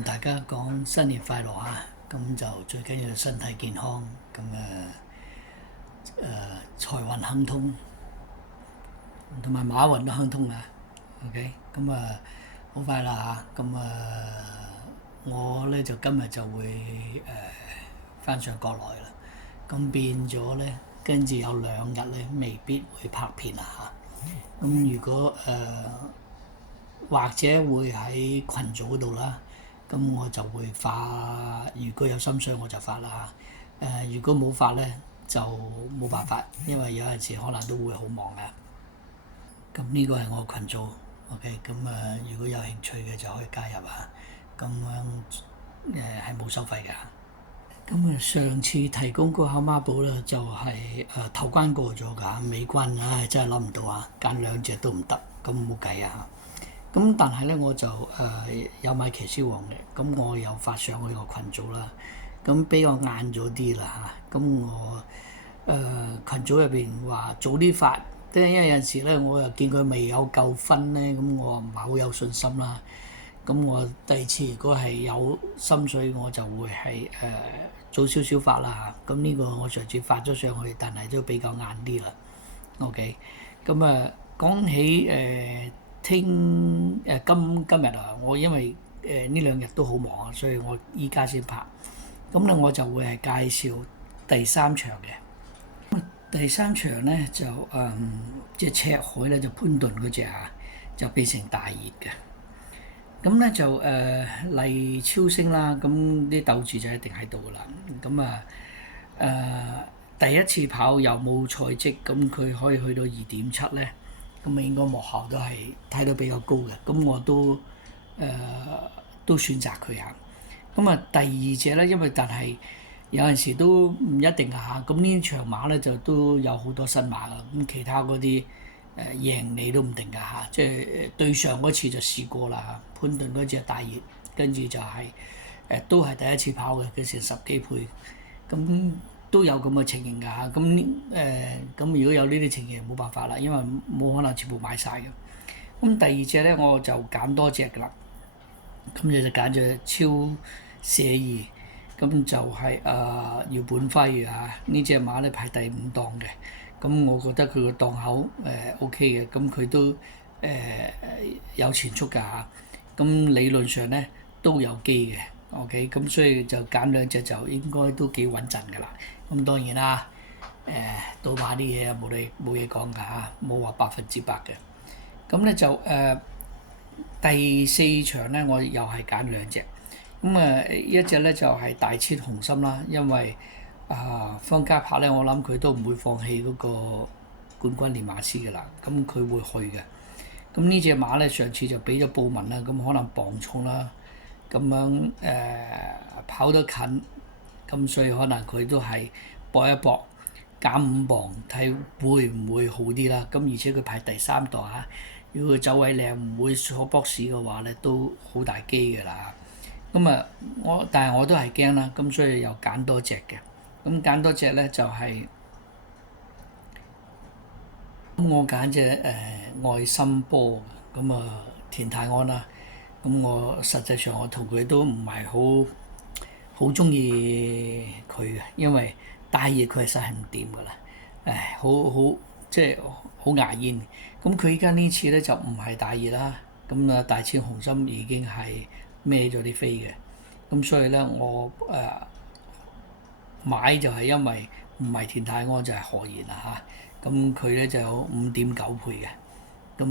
同大家講新年快樂啊！咁就最緊要身體健康，咁財運亨通，同埋馬運都亨通啊！OK，咁好快啦嚇，我咧就今日就會翻上國內啦，咁變咗咧，跟住有2日咧未必會拍片啦嚇。咁如果或者會喺群組嗰度啦，咁我就會發，如果有心水我就發啦嚇。如果冇發咧就冇辦法，因為有陣時可能都會好忙嘅。咁呢個係我群組，OK，咁如果有興趣嘅就可以加入啊。咁樣係冇收費㗎。咁上次提供個考孖寶咧就係頭關過咗㗎，尾關真係諗唔到啊，揀2隻都唔得，咁冇計啊。咁但係咧我就有買騎師王嘅，咁我又發上去個群組啦，咁比較晏咗啲啦嚇。咁我群組入邊話早啲發，即係因為有陣時咧我又見佢未有夠分咧，咁我唔係好有信心啦。咁我第二次如果係有心水，我就會係早少少發啦嚇。咁呢個我上次發咗上去，但係都比較晏啲啦。OK，咁講起今日啊，我因為呢2日都好忙啊，所以我依家先拍。咁咧我就會係介紹第3場嘅。第3場咧就即係赤海咧就潘頓嗰隻啊，就變成大熱嘅。咁咧就嚟超升啦，咁啲鬥志就一定喺度噶啦。咁第一次跑又冇賽績，咁佢可以去到2.7咧，咁應該幕後都係睇到比較高嘅。咁我都選擇佢行。咁第2隻咧，因為但係有陣時都唔一定啊嚇。咁呢場馬咧就都有好多新馬啦。咁其他嗰啲贏你都唔定㗎嚇。即係對上嗰次就試過啦嚇。潘頓嗰隻大熱，跟住就係都係第一次跑嘅，佢成10幾倍。咁都有咁嘅情形㗎嚇。咁如果有呢啲情形冇辦法啦，因為冇可能全部買晒嘅。咁第2隻咧我就揀多隻㗎啦。咁你就揀咗超寫意，咁就係姚本輝啊，呢隻馬咧排第5檔嘅。咁我覺得佢個檔口OK 嘅，咁佢都有前速㗎嚇。咁理論上咧都有機嘅，OK，咁所以就揀2隻就應該都幾穩陣㗎啦。咁當然啦，賭馬啲嘢冇嘢講㗎嚇，冇話100%嘅。咁咧就第4場咧，我又係揀2隻。咁一隻咧就係大千紅心啦，因為方嘉柏咧，我諗佢都唔會放棄嗰個冠軍練馬師㗎啦，咁佢會去嘅。咁呢隻馬咧，上次就俾咗布文啦，咁可能磅重啦，咁樣跑得近，咁所以可能佢都係搏一搏，減5磅，睇會唔會好啲啦。咁而且佢排第3檔啊，如果佢走位靚，唔會坐博士嘅話咧，都好大機㗎啦。咁但係我都係驚啦，咁所以又揀多隻嘅。咁揀多隻咧就係、咁我揀隻愛心波，咁田泰安啦。咁我實際上我同佢都唔係好中意佢嘅，因為大熱佢係實係唔掂㗎啦。好即係好牙煙。咁佢依家呢次咧就唔係大熱啦，咁大千紅心已經係孭咗啲飛嘅。咁所以咧我買就係因為唔係田泰安就係何賢啦嚇。咁佢咧就有5.9倍嘅。咁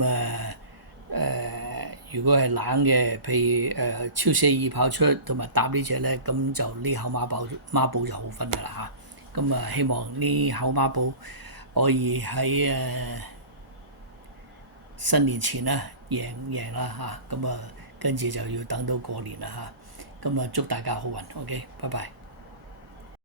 如果係冷嘅，譬如超寫意跑出同埋搭呢隻咧，咁就呢口孖寶就好分㗎啦嚇。咁希望呢口孖寶可以喺新年前啦贏啦嚇。跟住就要等到過年啦嚇。祝大家好運，OK，拜拜。